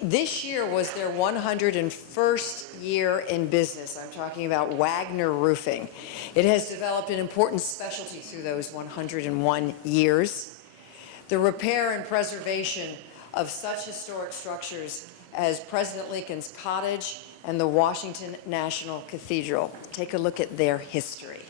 This year was their 101st year in business. I'm talking about Wagner Roofing. It has developed an important specialty through those 101 years. The repair and preservation of such historic structures as President Lincoln's Cottage and the Washington National Cathedral. Take a look at their history.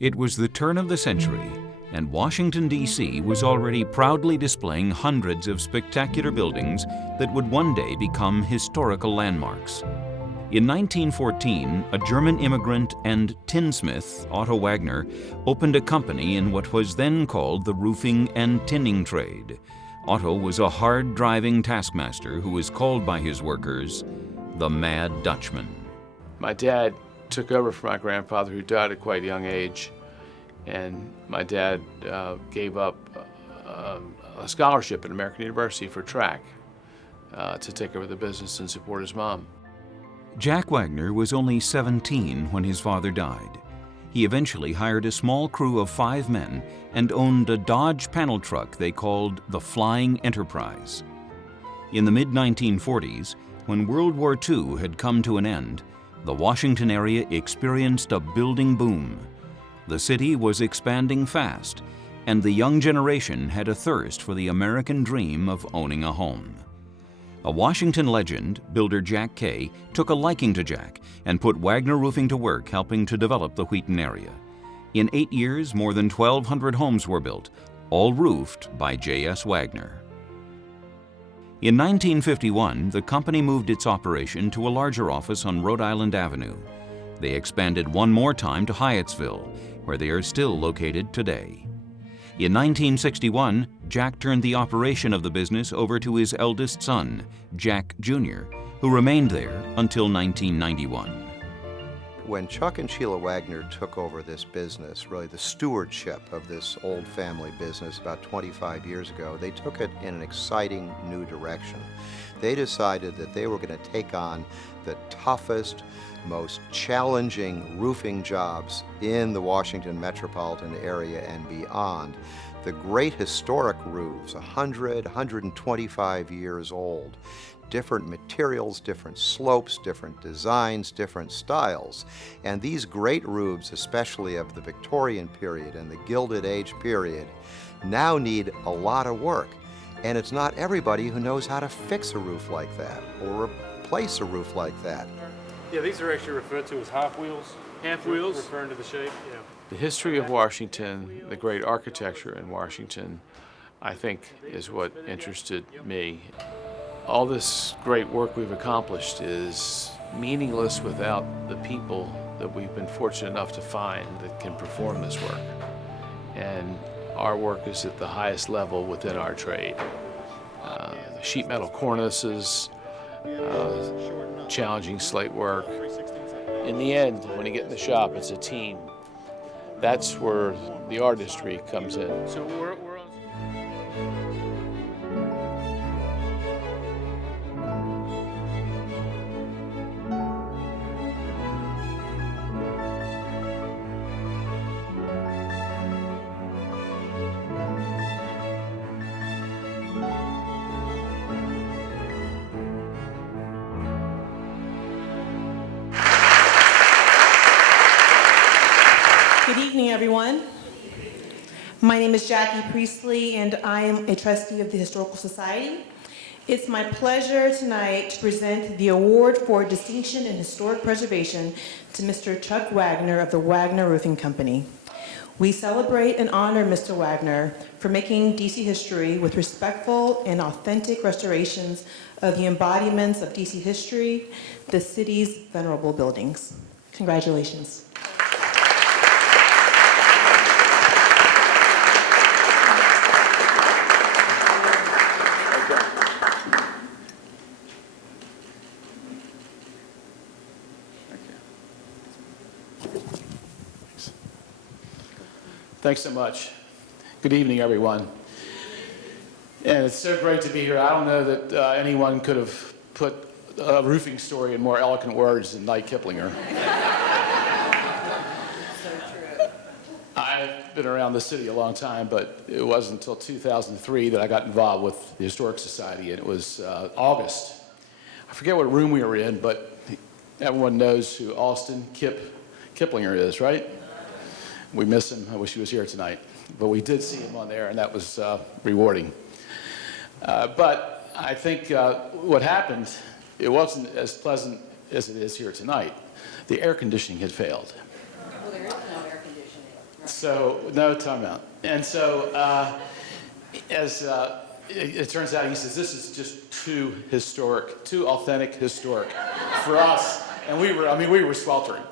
It was the turn of the century, and Washington, D.C. was already proudly displaying hundreds of spectacular buildings that would one day become historical landmarks. In 1914, a German immigrant and tinsmith, Otto Wagner, opened a company in what was then called the roofing and tinning trade. Otto was a hard-driving taskmaster who was called by his workers the Mad Dutchman. My dad took over from my grandfather, who died at quite a young age, and my dad gave up a scholarship at American University for track to take over the business and support his mom. Jack Wagner was only 17 when his father died. He eventually hired a small crew of 5 men and owned a Dodge panel truck they called the Flying Enterprise. In the mid-1940s, when World War II had come to an end, the Washington area experienced a building boom. The city was expanding fast, and the young generation had a thirst for the American dream of owning a home. A Washington legend, builder Jack Kay, took a liking to Jack and put Wagner Roofing to work helping to develop the Wheaton area. In 8 years, more than 1,200 homes were built, all roofed by J.S. Wagner. In 1951, the company moved its operation to a larger office on Rhode Island Avenue. They expanded one more time to Hyattsville, where they are still located today. In 1961, Jack turned the operation of the business over to his eldest son, Jack Jr., who remained there until 1991. When Chuck and Sheila Wagner took over this business, really the stewardship of this old family business about 25 years ago, they took it in an exciting new direction. They decided that they were going to take on the toughest, most challenging roofing jobs in the Washington metropolitan area and beyond. The great historic roofs, 100, 125 years old. Different materials, different slopes, different designs, different styles. And these great roofs, especially of the Victorian period and the Gilded Age period, now need a lot of work. And it's not everybody who knows how to fix a roof like that or replace a roof like that. Yeah, these are actually referred to as half wheels. Half wheels? Referring to the shape, yeah. The history of Washington, the great architecture in Washington, I think is what interested me. All this great work we've accomplished is meaningless without the people that we've been fortunate enough to find that can perform this work. And our work is at the highest level within our trade. Sheet metal cornices, challenging slate work. In the end, when you get in the shop, it's a team. That's where the artistry comes in. So we're on... Good evening, everyone. My name is Jackie Priestley, and I am a trustee of the Historical Society. It's my pleasure tonight to present the Award for Distinction in Historic Preservation to Mr. Chuck Wagner of the Wagner Roofing Company. We celebrate and honor Mr. Wagner for making DC history with respectful and authentic restorations of the embodiments of DC history, the city's venerable buildings. Congratulations. Thanks so much. Good evening, everyone. And it's so great to be here. I don't know that anyone could have put a roofing story in more eloquent words than Knight Kiplinger. So true. I've been around the city a long time, but it wasn't until 2003 that I got involved with the Historic Society, and it was August. I forget what room we were in, but everyone knows who Alston Kiplinger is, right? We miss him. I wish he was here tonight. But we did see him on there, and that was rewarding. But I think what happened, it wasn't as pleasant as it is here tonight. The air conditioning had failed. Well, there is no air conditioning. Right. So, no timeout. And so, it turns out, he says, this is just too historic, too authentic historic for us. And we were sweltering.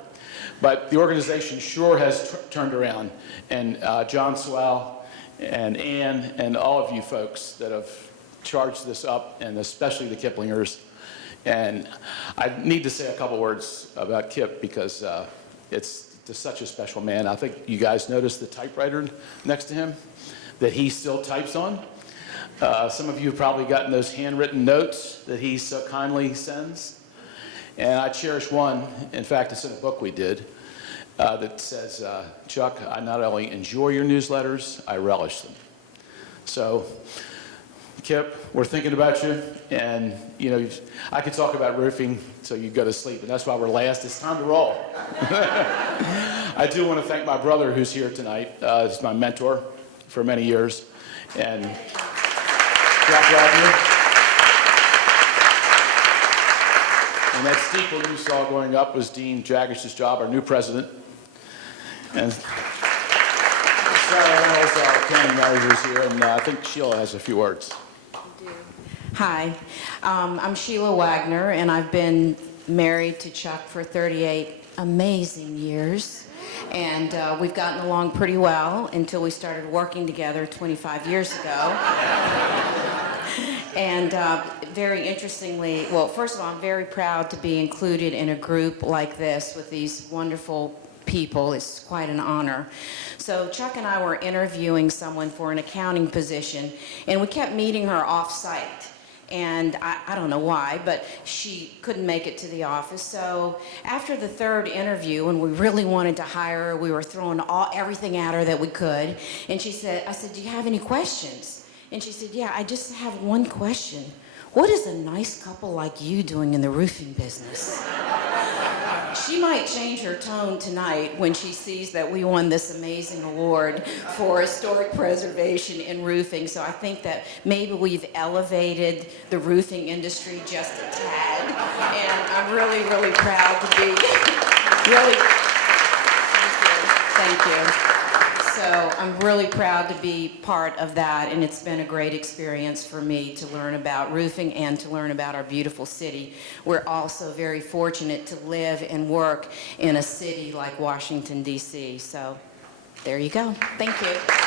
But the organization sure has turned around. And John Swell and Ann and all of you folks that have charged this up, and especially the Kiplingers. And I need to say a couple words about Kip because it's just such a special man. I think you guys noticed the typewriter next to him that he still types on. Some of you have probably gotten those handwritten notes that he so kindly sends. And I cherish one, in fact, it's in a book we did, that says, Chuck, I not only enjoy your newsletters, I relish them. So, Kip, we're thinking about you, and you know, I could talk about roofing so you go to sleep, and that's why we're last. It's time to roll. I do want to thank my brother who's here tonight. He's my mentor for many years, and Jack Wagner. And that steeple you saw going up was Dean Jaggish's job, our new president. And Sarah Reynolds, our planning manager, is here, and I think Sheila has a few words. Hi, I'm Sheila Wagner, and I've been married to Chuck for 38 amazing years. And we've gotten along pretty well until we started working together 25 years ago. And very interestingly, well, first of all, I'm very proud to be included in a group like this with these wonderful people. It's quite an honor. So Chuck and I were interviewing someone for an accounting position, and we kept meeting her off-site. And I don't know why, but she couldn't make it to the office. So after the third interview, when we really wanted to hire her, we were throwing everything at her that we could. And I said, do you have any questions? And she said, yeah, I just have one question. What is a nice couple like you doing in the roofing business? She might change her tone tonight when she sees that we won this amazing award for historic preservation in roofing. So I think that maybe we've elevated the roofing industry just a tad. And I'm really, really proud to be, really, thank you. So I'm really proud to be part of that, and it's been a great experience for me to learn about roofing and to learn about our beautiful city. We're also very fortunate to live and work in a city like Washington, D.C. So there you go. Thank you.